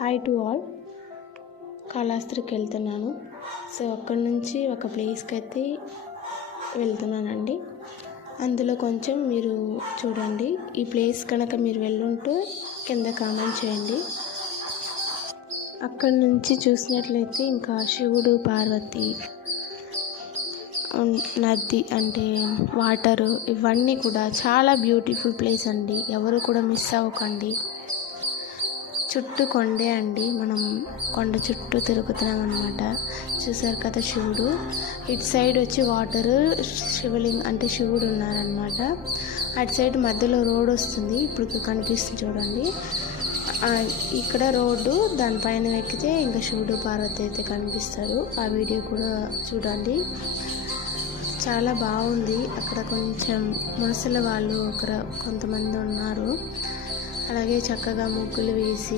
Hi to all. కాళహస్తికి వెళ్తున్నాను. So అక్కడి నుంచి ఒక ప్లేస్కి అయితే వెళ్తున్నానండి. అందులో కొంచెం మీరు చూడండి. ఈ ప్లేస్ కనుక మీరు వెళ్ళుంటూ కింద కామెంట్ చేయండి. అక్కడి నుంచి చూసినట్లయితే ఇంకా శివుడు, పార్వతి, నది అంటే వాటరు, ఇవన్నీ కూడా చాలా బ్యూటిఫుల్ ప్లేస్ అండి. ఎవరు కూడా మిస్ అవ్వకండి. చుట్టూ కొండే అండి. మనం కొండ చుట్టూ తిరుగుతున్నాం అన్నమాట. చూసారు కదా శివుడు. ఇటు సైడ్ వచ్చి వాటరు, అంటే శివుడు ఉన్నారనమాట. అటు సైడ్ మధ్యలో రోడ్ వస్తుంది. ఇప్పుడు కనిపిస్తుంది చూడండి. ఇక్కడ రోడ్డు, దానిపైన ఎక్కితే ఇంకా శివుడు, పార్వతి అయితే కనిపిస్తారు. ఆ వీడియో కూడా చూడండి. చాలా బాగుంది. అక్కడ కొంచెం ముసలి వాళ్ళు కొంతమంది ఉన్నారు. అలాగే చక్కగా ముగ్గులు వేసి